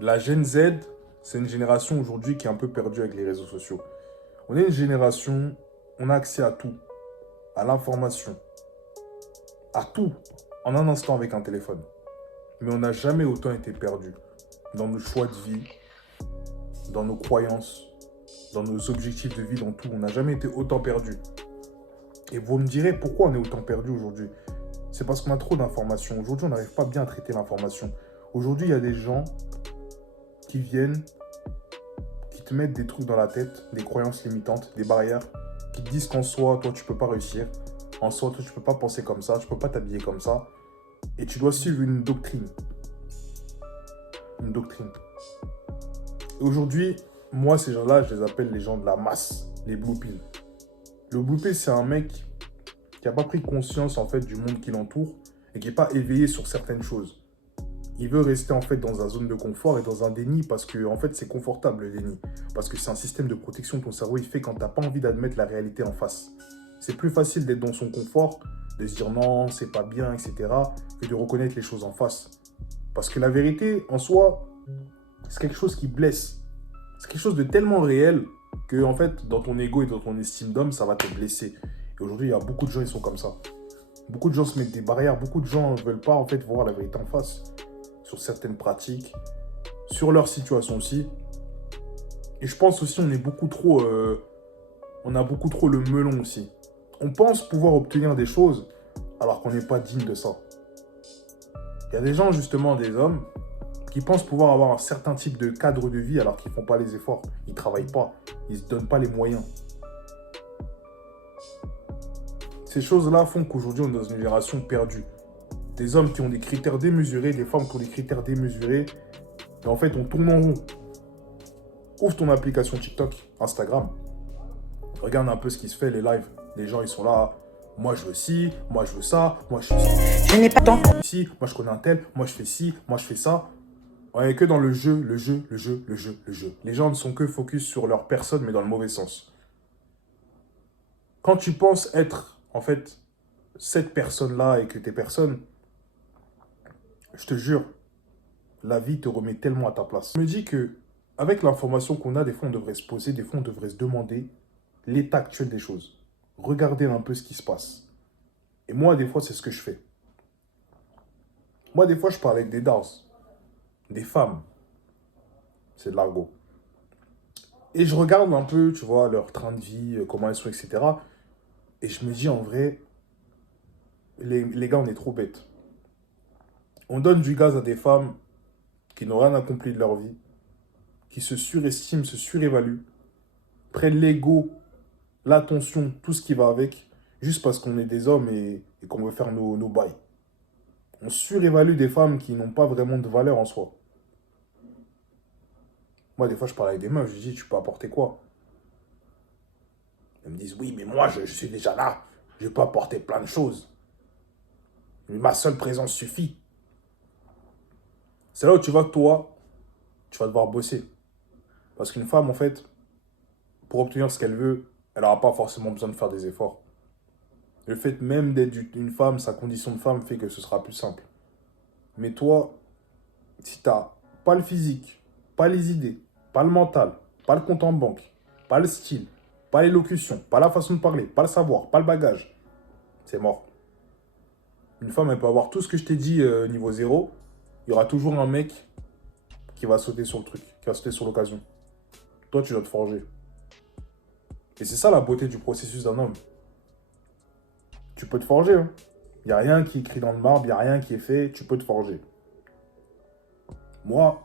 La Gen Z, c'est une génération aujourd'hui qui est un peu perdue avec les réseaux sociaux. On est une génération, on a accès à tout, à l'information, à tout, en un instant avec un téléphone. Mais on n'a jamais autant été perdu dans nos choix de vie, dans nos croyances, dans nos objectifs de vie, dans tout. On n'a jamais été autant perdu. Et vous me direz pourquoi on est autant perdu aujourd'hui. C'est parce qu'on a trop d'informations. Aujourd'hui, on n'arrive pas bien à traiter l'information. Aujourd'hui, il y a des gens qui viennent, qui te mettent des trucs dans la tête, des croyances limitantes, des barrières, qui te disent qu'en soi, toi, tu peux pas réussir. En soi, toi, tu peux pas penser comme ça, tu peux pas t'habiller comme ça. Et tu dois suivre une doctrine. Une doctrine. Et aujourd'hui, moi, ces gens-là, je les appelle les gens de la masse, les blue pill. Le blue pill, c'est un mec qui n'a pas pris conscience, en fait, du monde qui l'entoure et qui n'est pas éveillé sur certaines choses. Il veut rester, en fait, dans une zone de confort et dans un déni parce que, en fait, c'est confortable, le déni. Parce que c'est un système de protection que ton cerveau, il fait quand tu n'as pas envie d'admettre la réalité en face. C'est plus facile d'être dans son confort, de se dire non, c'est pas bien, etc., que de reconnaître les choses en face. Parce que la vérité, en soi, c'est quelque chose qui blesse. C'est quelque chose de tellement réel que, en fait, dans ton ego et dans ton estime d'homme, ça va te blesser. Et aujourd'hui, il y a beaucoup de gens, ils sont comme ça. Beaucoup de gens se mettent des barrières, beaucoup de gens ne veulent pas, en fait, voir la vérité en face. Sur certaines pratiques, sur leur situation aussi. Et je pense aussi, on est beaucoup trop... on a beaucoup trop le melon aussi. On pense pouvoir obtenir des choses alors qu'on n'est pas digne de ça. Il y a des gens, justement, des hommes, qui pensent pouvoir avoir un certain type de cadre de vie alors qu'ils ne font pas les efforts. Ils ne travaillent pas. Ils ne se donnent pas les moyens. Ces choses-là font qu'aujourd'hui, on est dans une génération perdue. Des hommes qui ont des critères démesurés, des femmes qui ont des critères démesurés. Et en fait, on tourne en rond. Ouvre ton application TikTok, Instagram. Regarde un peu ce qui se fait, les lives. Les gens, ils sont là. Moi, je veux ci, moi, je veux ça, moi, je fais ci. Je n'ai pas de temps. Ici, moi, je connais un tel, moi, je fais ci, moi, je fais ça. On est que dans le jeu, le jeu, le jeu, le jeu, le jeu. Les gens ne sont que focus sur leur personne, mais dans le mauvais sens. Quand tu penses être, en fait, cette personne-là et que t'es personne, je te jure, la vie te remet tellement à ta place. Je me dis que, avec l'information qu'on a, des fois, on devrait se poser, des fois, on devrait se demander l'état actuel des choses. Regarder un peu ce qui se passe. Et moi, des fois, c'est ce que je fais. Moi, des fois, je parle avec des dars, des femmes. C'est de l'argot. Et je regarde un peu, tu vois, leur train de vie, comment elles sont, etc. Et je me dis, en vrai, les gars, on est trop bêtes. On donne du gaz à des femmes qui n'ont rien accompli de leur vie, qui se surestiment, se surévaluent, prennent l'ego, l'attention, tout ce qui va avec, juste parce qu'on est des hommes et qu'on veut faire nos bails. On surévalue des femmes qui n'ont pas vraiment de valeur en soi. Moi, des fois, je parle avec des meufs, je dis, tu peux apporter quoi? Elles me disent, oui, mais moi, je suis déjà là. Je peux apporter plein de choses. Mais ma seule présence suffit. C'est là où tu vois que toi, tu vas devoir bosser. Parce qu'une femme, en fait, pour obtenir ce qu'elle veut, elle n'aura pas forcément besoin de faire des efforts. Le fait même d'être une femme, sa condition de femme fait que ce sera plus simple. Mais toi, si tu n'as pas le physique, pas les idées, pas le mental, pas le compte en banque, pas le style, pas l'élocution, pas la façon de parler, pas le savoir, pas le bagage, c'est mort. Une femme, elle peut avoir tout ce que je t'ai dit niveau zéro. Il y aura toujours un mec qui va sauter sur le truc, qui va sauter sur l'occasion. Toi, tu dois te forger. Et c'est ça la beauté du processus d'un homme. Tu peux te forger. Hein. Il n'y a rien qui est écrit dans le marbre, il n'y a rien qui est fait, tu peux te forger. Moi,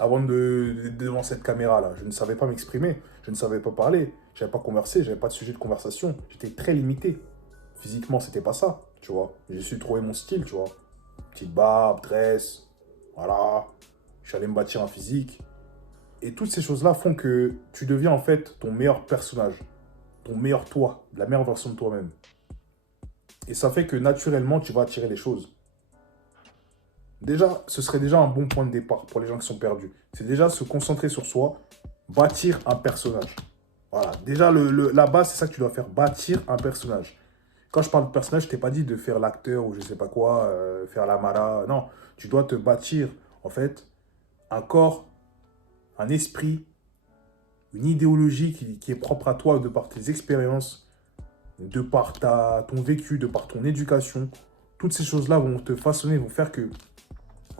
avant devant cette caméra-là, je ne savais pas m'exprimer, je ne savais pas parler, je n'avais pas conversé, je n'avais pas de sujet de conversation. J'étais très limité. Physiquement, c'était pas ça, tu vois. J'ai su trouver mon style, tu vois. Petite barbe, tresse, voilà. Je suis allé me bâtir un physique. Et toutes ces choses-là font que tu deviens en fait ton meilleur personnage, ton meilleur toi, la meilleure version de toi-même. Et ça fait que naturellement, tu vas attirer les choses. Déjà, ce serait déjà un bon point de départ pour les gens qui sont perdus. C'est déjà se concentrer sur soi, bâtir un personnage. Voilà, déjà la base, c'est ça que tu dois faire, bâtir un personnage. Quand je parle de personnage, je t'ai pas dit de faire l'acteur ou je sais pas quoi, faire la mala. Non, tu dois te bâtir, en fait, un corps, un esprit, une idéologie qui est propre à toi de par tes expériences, de par ton vécu, de par ton éducation. Toutes ces choses-là vont te façonner, vont faire que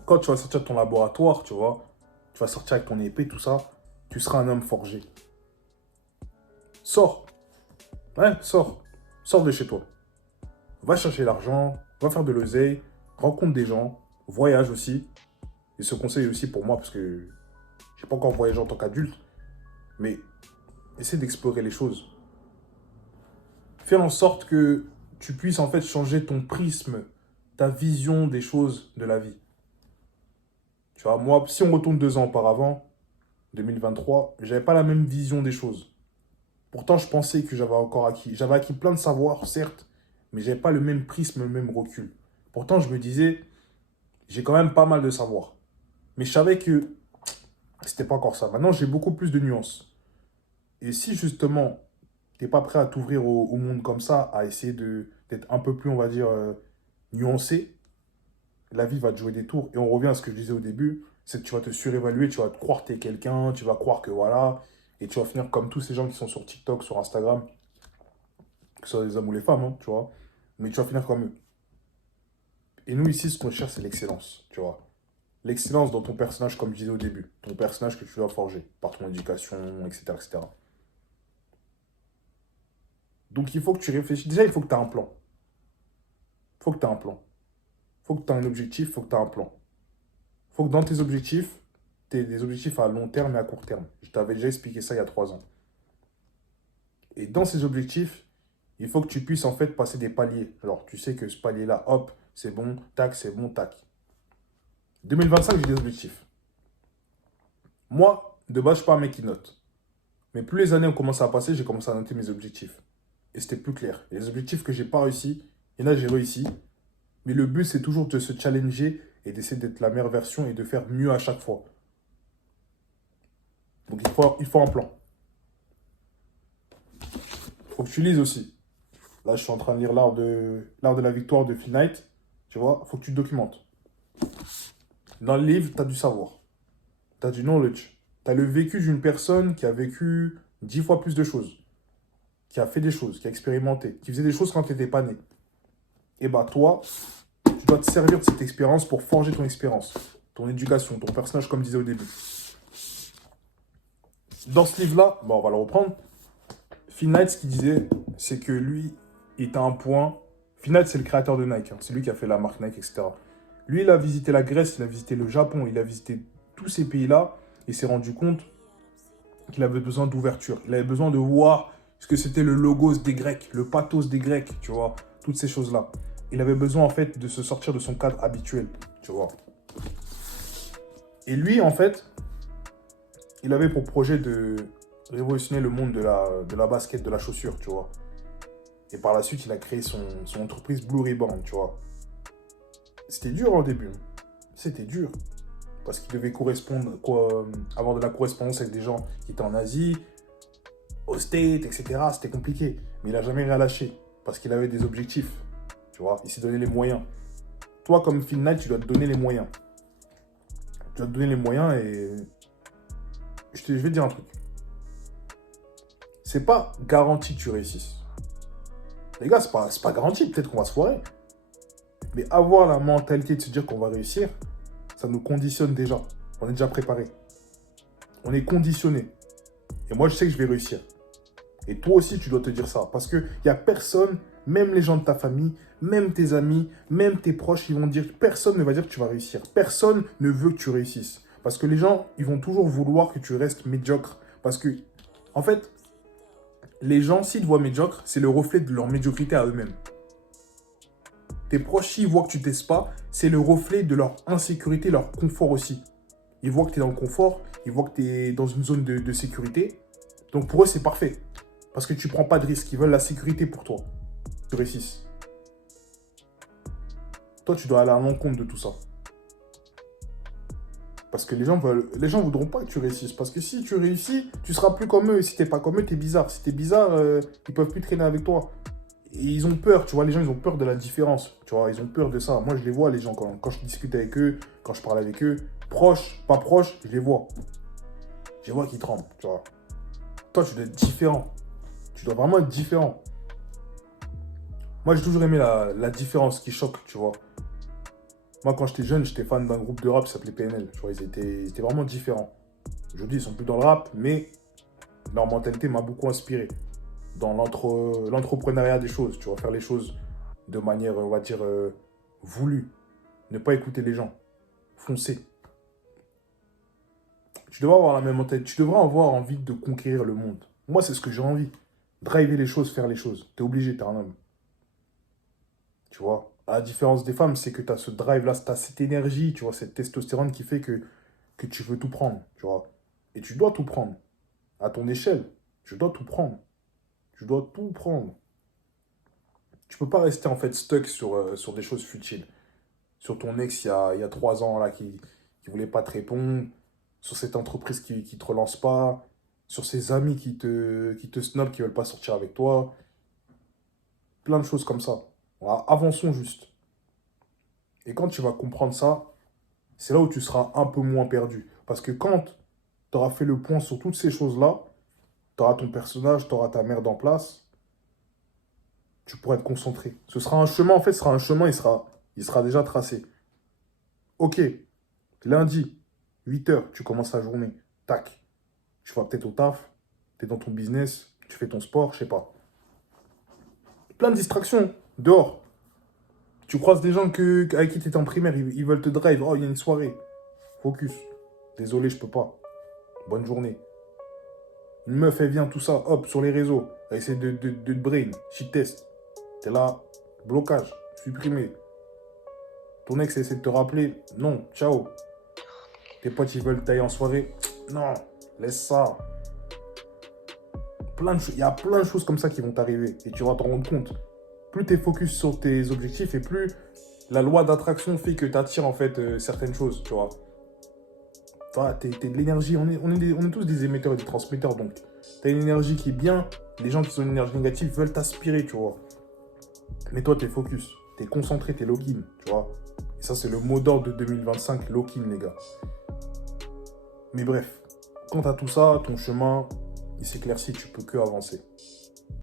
quand tu vas sortir de ton laboratoire, tu vois, tu vas sortir avec ton épée, tout ça, tu seras un homme forgé. Sors. Ouais, sors. Sors de chez toi. Va chercher l'argent, va faire de l'oseille, rencontre des gens, voyage aussi. Et ce conseil aussi pour moi, parce que j'ai pas encore voyagé en tant qu'adulte, mais essaie d'explorer les choses. Fais en sorte que tu puisses en fait changer ton prisme, ta vision des choses de la vie. Tu vois, moi, si on retourne 2 ans auparavant, 2023, j'avais pas la même vision des choses. Pourtant, je pensais que j'avais acquis plein de savoirs, certes, mais j'avais pas le même prisme, le même recul. Pourtant, je me disais, j'ai quand même pas mal de savoir. Mais je savais que c'était pas encore ça. Maintenant, j'ai beaucoup plus de nuances. Et si justement, t'es pas prêt à t'ouvrir au monde comme ça, à essayer d'être un peu plus, on va dire, nuancé, la vie va te jouer des tours. Et on revient à ce que je disais au début, c'est que tu vas te surévaluer, tu vas te croire que t'es quelqu'un, tu vas croire que voilà, et tu vas finir comme tous ces gens qui sont sur TikTok, sur Instagram, que ce soit les hommes ou les femmes, hein, tu vois, mais tu vas finir comme eux. Et nous, ici, ce qu'on cherche, c'est l'excellence, tu vois. L'excellence dans ton personnage, comme je disais au début, ton personnage que tu dois forger par ton éducation, etc., etc. Donc, il faut que tu réfléchisses. Déjà, il faut que tu aies un plan. Il faut que tu aies un plan. Il faut que tu aies un objectif, il faut que tu aies un plan. Il faut que dans tes objectifs, tu aies des objectifs à long terme et à court terme. Je t'avais déjà expliqué ça il y a 3 ans. Et dans ces objectifs, il faut que tu puisses en fait passer des paliers. Alors, tu sais que ce palier-là, hop, c'est bon, tac. 2025, j'ai des objectifs. Moi, de base, je suis pas un mec qui note. Mais plus les années ont commencé à passer, j'ai commencé à noter mes objectifs. Et c'était plus clair. Et les objectifs que j'ai pas réussi, il y en a, j'ai réussi. Mais le but, c'est toujours de se challenger et d'essayer d'être la meilleure version et de faire mieux à chaque fois. Donc, il faut un plan. Il faut que tu lises aussi. Là, je suis en train de lire l'art de la victoire de Phil Knight. Tu vois, il faut que tu te documentes. Dans le livre, tu as du savoir. Tu as du knowledge. Tu as le vécu d'une personne qui a vécu 10 fois plus de choses. Qui a fait des choses, qui a expérimenté, qui faisait des choses quand tu n'étais pas né. Et bah toi, tu dois te servir de cette expérience pour forger ton expérience, ton éducation, ton personnage, comme je disais au début. Dans ce livre-là, on va le reprendre. Phil Knight, ce qu'il disait, c'est que lui, il est à un point... Phil Knight, c'est le créateur de Nike. Hein. C'est lui qui a fait la marque Nike, etc. Lui, il a visité la Grèce, il a visité le Japon, il a visité tous ces pays-là. Et s'est rendu compte qu'il avait besoin d'ouverture. Il avait besoin de voir ce que c'était le logos des Grecs, le pathos des Grecs, tu vois. Toutes ces choses-là. Il avait besoin, en fait, de se sortir de son cadre habituel, tu vois. Et lui, en fait, il avait pour projet de révolutionner le monde de la basket, de la chaussure, tu vois. Et par la suite, il a créé son entreprise Blue Ribbon, tu vois. C'était dur au début. C'était dur. Parce qu'il devait avoir de la correspondance avec des gens qui étaient en Asie, au State, etc. C'était compliqué. Mais il n'a jamais rien lâché. Parce qu'il avait des objectifs. Tu vois, il s'est donné les moyens. Toi, comme Phil Knight, tu dois te donner les moyens. Tu dois te donner les moyens et... Je vais te dire un truc. C'est pas garanti que tu réussisses. Les gars, c'est pas garanti. Peut-être qu'on va se foirer. Mais avoir la mentalité de se dire qu'on va réussir, ça nous conditionne déjà. On est déjà préparé. On est conditionné. Et moi, je sais que je vais réussir. Et toi aussi, tu dois te dire ça. Parce qu'il n'y a personne, même les gens de ta famille, même tes amis, même tes proches, ils vont dire, personne ne va dire que tu vas réussir. Personne ne veut que tu réussisses. Parce que les gens, ils vont toujours vouloir que tu restes médiocre. Parce que, en fait, les gens, s'ils te voient médiocre, c'est le reflet de leur médiocrité à eux-mêmes. Tes proches, s'ils voient que tu ne testes pas, c'est le reflet de leur insécurité, leur confort aussi. Ils voient que tu es dans le confort, ils voient que tu es dans une zone de sécurité. Donc pour eux, c'est parfait. Parce que tu ne prends pas de risques. Ils veulent la sécurité pour toi. Tu réussisses. Toi, tu dois aller à l'encontre de tout ça. Parce que les gens voudront pas que tu réussisses. Parce que si tu réussis, tu seras plus comme eux. Et si tu n'es pas comme eux, tu es bizarre. Si tu es bizarre, ils peuvent plus traîner avec toi. Et ils ont peur, tu vois, les gens, ils ont peur de la différence. Tu vois, ils ont peur de ça. Moi, je les vois, les gens, quand je discute avec eux, quand je parle avec eux, Proches, pas proches, je les vois. Je les vois qui tremblent, tu vois. Toi, tu dois être différent. Tu dois vraiment être différent. Moi, j'ai toujours aimé la différence qui choque, tu vois. Moi, quand j'étais jeune, j'étais fan d'un groupe de rap qui s'appelait PNL. Tu vois, ils étaient vraiment différents. Aujourd'hui, ils sont plus dans le rap, mais leur mentalité m'a beaucoup inspiré dans l'entrepreneuriat des choses. Tu vois, faire les choses de manière, on va dire, voulue. Ne pas écouter les gens. Foncer. Tu devrais avoir la même mentalité. Tu devrais avoir envie de conquérir le monde. Moi, c'est ce que j'ai envie. Driver les choses, faire les choses. T'es obligé, t'es un homme. Tu vois. À la différence des femmes, c'est que tu as ce drive-là, tu as cette énergie, tu vois, cette testostérone qui fait que tu veux tout prendre, tu vois. Et tu dois tout prendre. À ton échelle, tu dois tout prendre. Tu dois tout prendre. Tu peux pas rester en fait stuck sur des choses futiles. Sur ton ex il y a 3 ans là qui voulait pas te répondre. Sur cette entreprise qui te relance pas. Sur ces amis qui te snobent, qui veulent pas sortir avec toi. Plein de choses comme ça. Voilà, avançons juste. Et quand tu vas comprendre ça, c'est là où tu seras un peu moins perdu. Parce que quand tu auras fait le point sur toutes ces choses-là, tu auras ton personnage, tu auras ta merde en place, tu pourras être concentré. Ce sera un chemin, en fait, ce sera un chemin, il sera déjà tracé. Ok, lundi, 8 h, tu commences la journée. Tac. Tu vas peut-être au taf, tu es dans ton business, tu fais ton sport, je sais pas. Plein de distractions, dehors. Tu croises des gens avec qui tu étais en primaire, ils veulent te drive. Oh, il y a une soirée. Focus. Désolé, je peux pas. Bonne journée. Une meuf, elle vient, tout ça, hop, sur les réseaux. Elle essaie de te brain. Shit test. T'es là, blocage, supprimé. Ton ex essaie de te rappeler. Non, ciao. Tes potes, ils veulent tailler en soirée. Non, laisse ça. Il y a plein de choses comme ça qui vont t'arriver. Et tu vas t'en rendre compte. Plus tu es focus sur tes objectifs et plus la loi d'attraction fait que tu attires en fait certaines choses, tu vois. T'es de l'énergie, on est tous des émetteurs et des transmetteurs, donc t'as une énergie qui est bien, les gens qui ont une énergie négative veulent t'aspirer, tu vois. Mais toi, t'es focus, t'es concentré, t'es lock-in, tu vois. Et ça, c'est le mot d'ordre de 2025, lock-in, les gars. Mais bref, quant à tout ça, ton chemin, il s'éclaircit, tu peux que avancer.